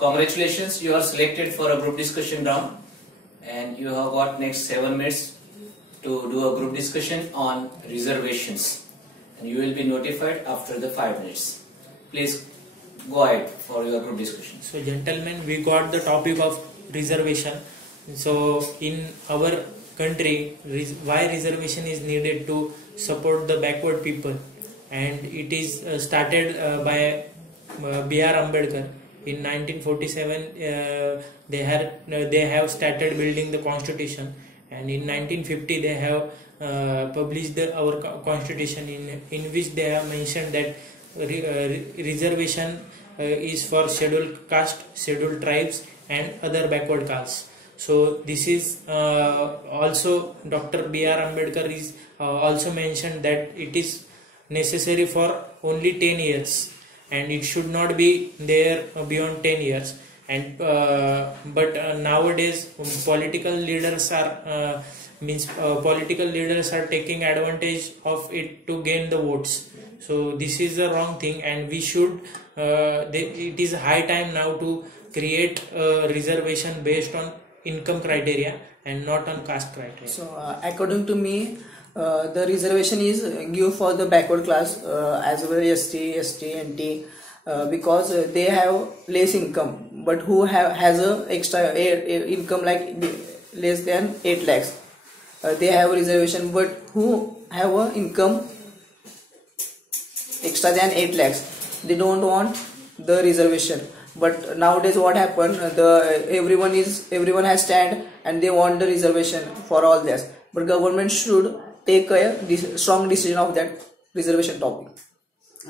Congratulations, you are selected for a group discussion round and you have got next 7 minutes to do a group discussion on reservations and you will be notified after the 5 minutes. Please go ahead for your group discussion. So gentlemen, we got the topic of reservation. So in our country, why reservation is needed to support the backward people, and it is started by B.R. Ambedkar. In 1947, they have started building the constitution, and in 1950 they have published our constitution in which they have mentioned that reservation is for scheduled caste, scheduled tribes and other backward castes. So this is also Dr. B.R. Ambedkar is also mentioned that it is necessary for only 10 years and it should not be there beyond 10 years. And but nowadays political leaders are taking advantage of it to gain the votes. So this is the wrong thing, and we should it is high time now to create a reservation based on income criteria and not on caste criteria. So according to me, the reservation is give for the backward class as well as ST, NT, because they have less income, but who has a extra income like less than 8 lakhs, they have a reservation. But who have a income extra than 8 lakhs, they don't want the reservation. But nowadays what happened, everyone has stand and they want the reservation for all this. But government should take a strong decision of that reservation topic.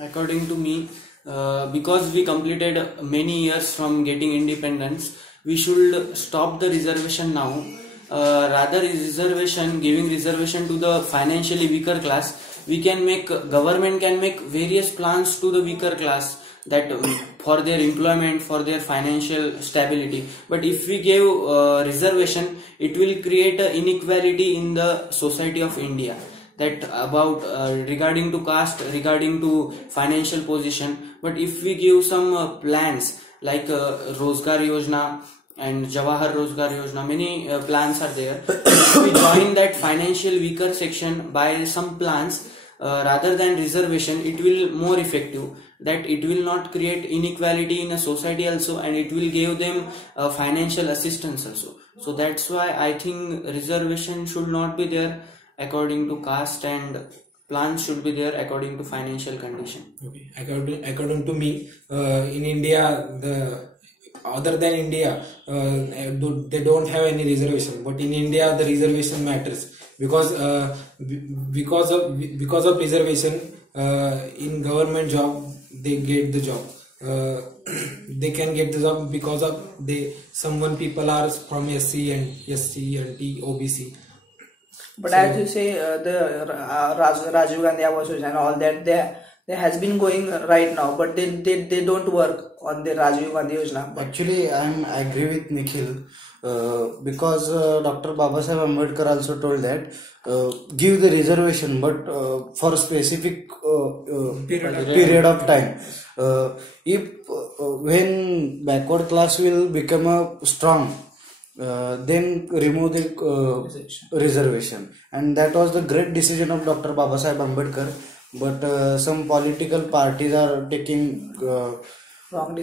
According to me, because we completed many years from getting independence, we should stop the reservation now. Rather, giving reservation to the financially weaker class, government can make various plans to the weaker class, that for their employment, for their financial stability. But if we give reservation, it will create an inequality in the society of India, that about regarding to caste, regarding to financial position. But if we give some plans like Rozgar Yojana and Jawahar Rozgar Yojana, many plans are there. If we join that financial weaker section by some plans rather than reservation, it will more effective, that it will not create inequality in a society also, and it will give them financial assistance also. So that's why I think reservation should not be there according to caste, and plans should be there according to financial condition. Okay. According to me, in India, other than India, they don't have any reservation. But in India, the reservation matters because of reservation, in government job they get the job. They can get the job because of someone people are from SC and T, OBC. But so, as you say, the Rajiv Gandhi Awas and all that, there has been going right now, but they don't work on the Rajiv Gandhi Yojana. Actually, I agree with Nikhil, because Dr. Babasaheb Ambedkar also told that give the reservation, but for a specific period of time. If when backward class will become strong, then remove the reservation, and that was the great decision of Dr. Babasaheb Ambedkar. But some political parties are taking wrong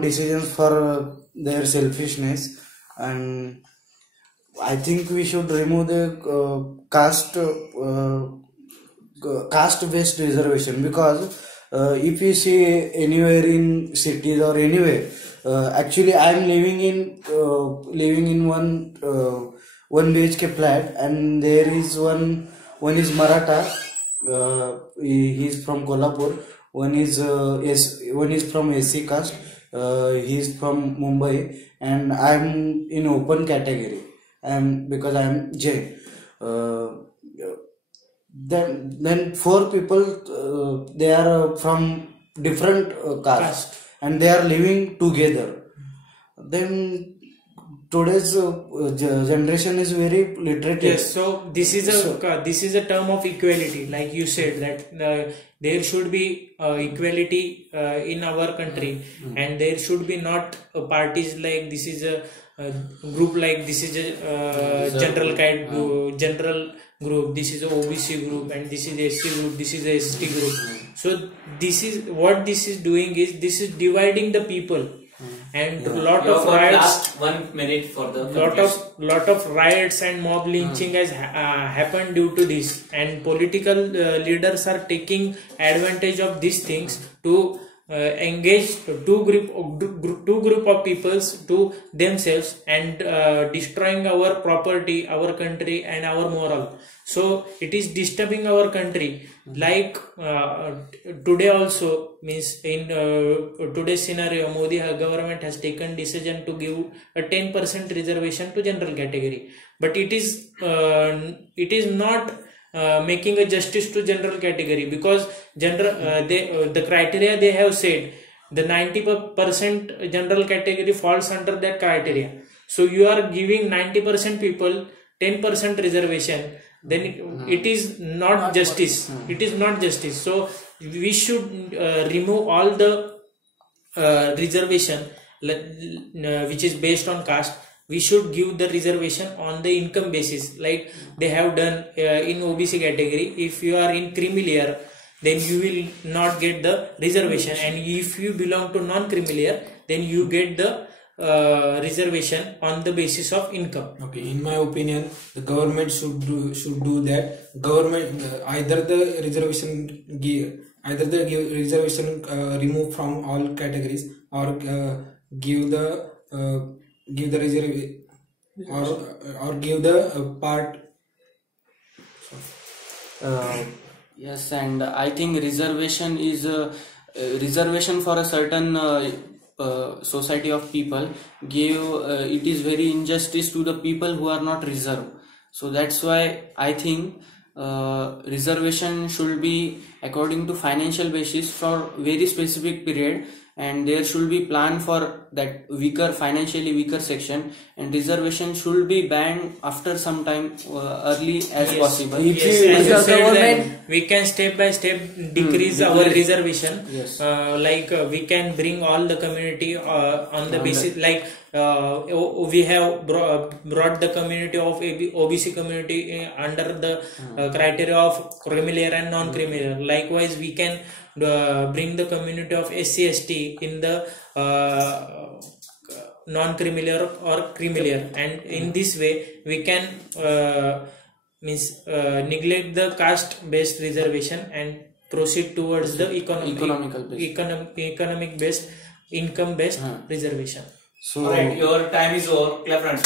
decisions for their selfishness, and I think we should remove the caste based reservation, because if you see anywhere in cities or anywhere, actually I am living in one BHK flat, and there is one is Maratha, he is from Kolhapur, one is from SC caste, he is from Mumbai, and I am in open category, because I am Jain. Then 4 people, they are from different caste, and they are living together. Then today's generation is very literate. Yes, so this is a term of equality, like you said that there should be equality in our country, and there should be not parties like this is a group, like this is a general group, this is a OBC group, and this is a SC group, this is a ST group. So this is what this is doing, is this is dividing the people. And lot of riots. Last 1 minute for the lot of riots and mob lynching has happened due to this, and political leaders are taking advantage of these things to engage two group of peoples to themselves, and destroying our property, our country, and our moral. So it is disturbing our country. Like today also, means in today's scenario, Modi government has taken decision to give a 10% reservation to general category, but it is not making a justice to general category, because the criteria they have said, the 90% general category falls under that criteria. So you are giving 90% people 10% reservation, then it is not justice. It is not justice. So we should remove all the reservation which is based on caste. We should give the reservation on the income basis, like they have done in OBC category. If you are in creamy layer, then you will not get the reservation, and if you belong to non-creamy layer, then you get the reservation on the basis of income. Okay, in my opinion, the government should do that. Government either the reservation remove from all categories, or give the reservation, or give the part. Yes, and I think reservation is reservation for a certain society of people it is very injustice to the people who are not reserved. So that's why I think reservation should be according to financial basis for very specific period, and there should be plan for that financially weaker section, and reservation should be banned after some time early as possible. Yes, as you said that we can step by step decrease our reservation. Yes. We can bring all the community on the basis, like we have brought the community of OBC community under the criteria of creamy layer and non-creamy layer. Likewise, we can bring the community of SC ST in the non-creamy layer or creamy layer, and in this way we can neglect the caste based reservation and proceed towards the economic based income based reservation. So alright, your time is over. Clap hands.